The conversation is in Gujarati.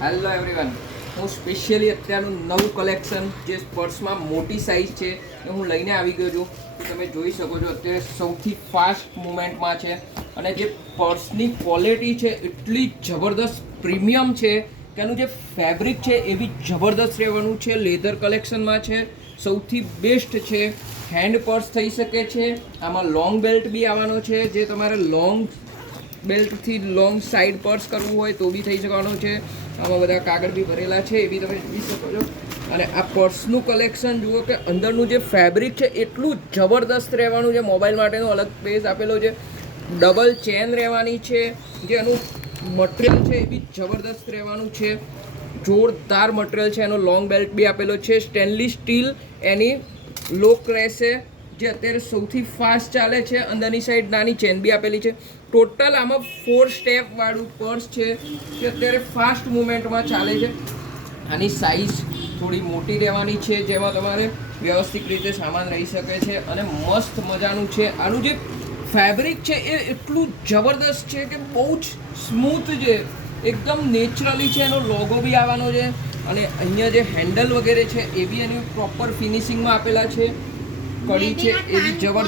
હેલો એવરીવન, હું સ્પેશિયલી અત્યારનું નવું કલેક્શન જે પર્સમાં મોટી સાઇઝ છે એ હું લઈને આવી ગયો છું. તમે જોઈ શકો છો અત્યારે સૌથી ફાસ્ટ મુવમેન્ટમાં છે અને જે પર્સની ક્વોલિટી છે એટલી જબરદસ્ત પ્રીમિયમ છે કે એનું જે ફેબ્રિક છે એ બી જબરદસ્ત રહેવાનું છે. લેધર કલેક્શનમાં છે, સૌથી બેસ્ટ છે. હેન્ડ પર્સ થઈ શકે છે. આમાં લોંગ બેલ્ટ બી આવવાનો છે, જે તમારે લોંગ બેલ્ટથી લોંગ સાઈડ પર્સ કરવું હોય તો બી થઈ શકવાનું છે. આમાં બધા કાગળ બી ભરેલા છે, એ બી તમે જોઈ શકો છો. અને આ પર્સનું કલેક્શન જુઓ કે અંદરનું જે ફેબ્રિક છે એટલું જબરદસ્ત રહેવાનું છે. મોબાઈલ માટેનો અલગ સ્પેસ આપેલો છે. ડબલ ચેન રહેવાની છે. જે એનું મટીરિયલ છે એ બી જબરદસ્ત રહેવાનું છે. જોરદાર મટીરિયલ છે. એનો લોંગ બેલ્ટ બી આપેલો છે. સ્ટેનલેસ સ્ટીલ એની લોક રહેશે, જે અત્યારે સૌથી ફાસ્ટ ચાલે છે. અંદરની સાઈડ નાની ચેન બી આપેલી છે. ટોટલ આમાં 4 સ્ટેપ વાળું પર્સ છે જે અત્યારે ફાસ્ટ મુવમેન્ટમાં ચાલે છે. આની સાઈઝ થોડી મોટી રહેવાની છે, જેમાં તમારે વ્યવસ્થિત રીતે સામાન રહી શકે છે અને મસ્ત મજાનું છે. આનું જે ફેબ્રિક છે એ એટલું જબરદસ્ત છે કે બહુ જ સ્મૂથ છે, એકદમ નેચરલી છે. એનો લોગો બી આવવાનો છે અને અહીંયા જે હેન્ડલ વગેરે છે એ બી એની પ્રોપર ફિનિશિંગમાં આપેલા છે. કડી છે એ બી જબરદસ્ત